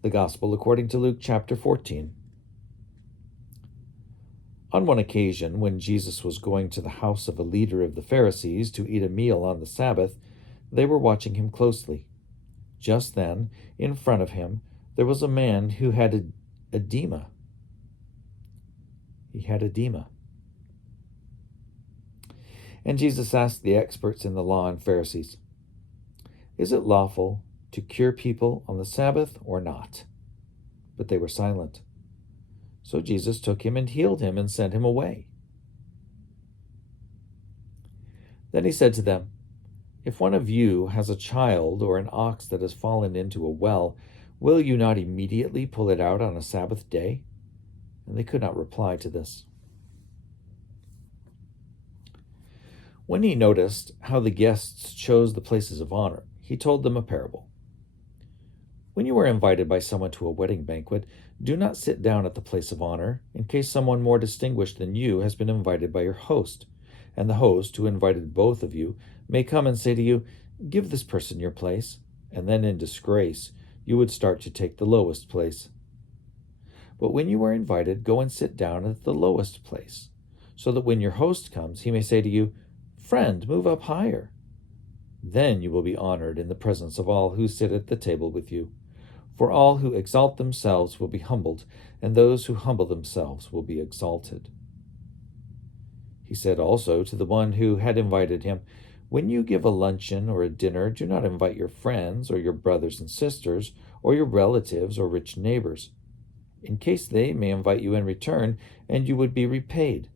The Gospel according to Luke chapter 14. On one occasion, when Jesus was going to the house of a leader of the Pharisees to eat a meal on the Sabbath, they were watching him closely. Just then, in front of him, there was a man who had edema. He had edema. And Jesus asked the experts in the law and Pharisees, "Is it lawful to cure people on the Sabbath or not?" But they were silent. So Jesus took him and healed him and sent him away. Then he said to them, "If one of you has a child or an ox that has fallen into a well, will you not immediately pull it out on a Sabbath day?" And they could not reply to this. When he noticed how the guests chose the places of honor, he told them a parable. When you are invited by someone to a wedding banquet, do not sit down at the place of honor, in case someone more distinguished than you has been invited by your host. And the host, who invited both of you, may come and say to you, "Give this person your place," and then in disgrace you would start to take the lowest place. But when you are invited, go and sit down at the lowest place, so that when your host comes, he may say to you, "Friend, move up higher." Then you will be honored in the presence of all who sit at the table with you. For all who exalt themselves will be humbled, and those who humble themselves will be exalted. He said also to the one who had invited him, "When you give a luncheon or a dinner, do not invite your friends or your brothers and sisters or your relatives or rich neighbors, in case they may invite you in return, and you would be repaid.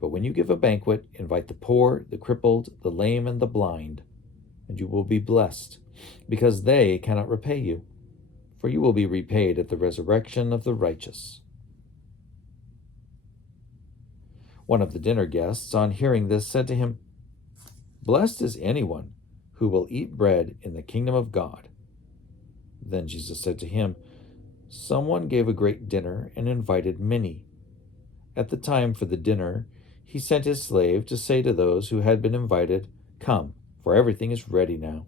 But when you give a banquet, invite the poor, the crippled, the lame, and the blind, and you will be blessed, because they cannot repay you, for you will be repaid at the resurrection of the righteous." One of the dinner guests, on hearing this, said to him, "Blessed is anyone who will eat bread in the kingdom of God." Then Jesus said to him, "Someone gave a great dinner and invited many. At the time for the dinner, he sent his slave to say to those who had been invited, 'Come, for everything is ready now.'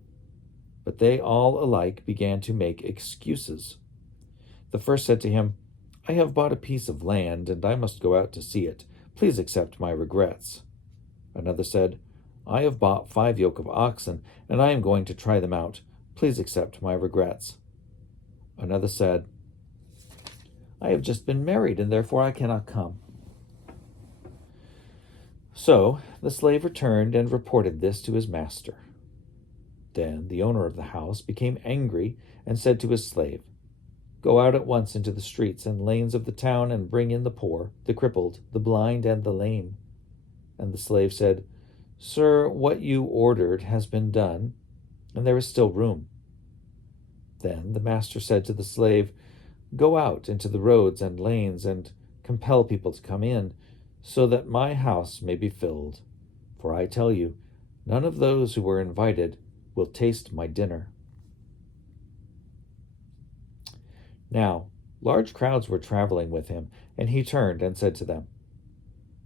But they all alike began to make excuses. The first said to him, 'I have bought a piece of land, and I must go out to see it. Please accept my regrets.' Another said, 'I have bought 5 yoke of oxen, and I am going to try them out. Please accept my regrets.' Another said, 'I have just been married, and therefore I cannot come.' So the slave returned and reported this to his master. Then the owner of the house became angry and said to his slave, 'Go out at once into the streets and lanes of the town and bring in the poor, the crippled, the blind, and the lame.' And the slave said, 'Sir, what you ordered has been done, and there is still room.' Then the master said to the slave, 'Go out into the roads and lanes and compel people to come in, so that my house may be filled. For I tell you, none of those who were invited will taste my dinner.' Now, large crowds were traveling with him, and he turned and said to them,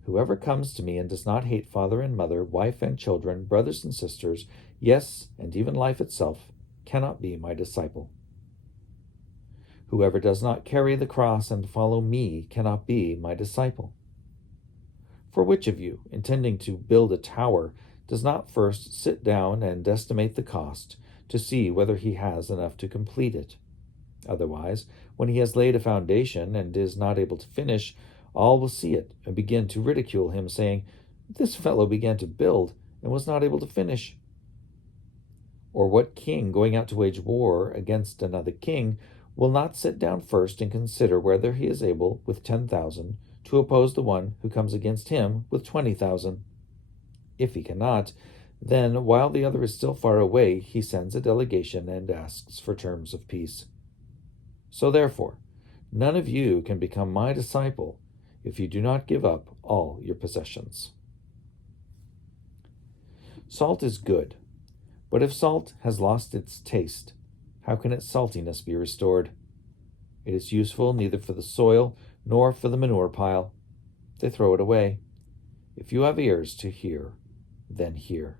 'Whoever comes to me and does not hate father and mother, wife and children, brothers and sisters, yes, and even life itself, cannot be my disciple. Whoever does not carry the cross and follow me cannot be my disciple. For which of you, intending to build a tower, does not first sit down and estimate the cost to see whether he has enough to complete it? Otherwise, when he has laid a foundation and is not able to finish, all will see it and begin to ridicule him, saying, 'This fellow began to build and was not able to finish.' Or what king, going out to wage war against another king, will not sit down first and consider whether he is able, with 10,000, to oppose the one who comes against him with 20,000? If he cannot, then while the other is still far away, he sends a delegation and asks for terms of peace. So therefore, none of you can become my disciple if you do not give up all your possessions." Salt is good, but if salt has lost its taste, how can its saltiness be restored? It is useful neither for the soil nor for the manure pile. They throw it away. If you have ears to hear, then hear.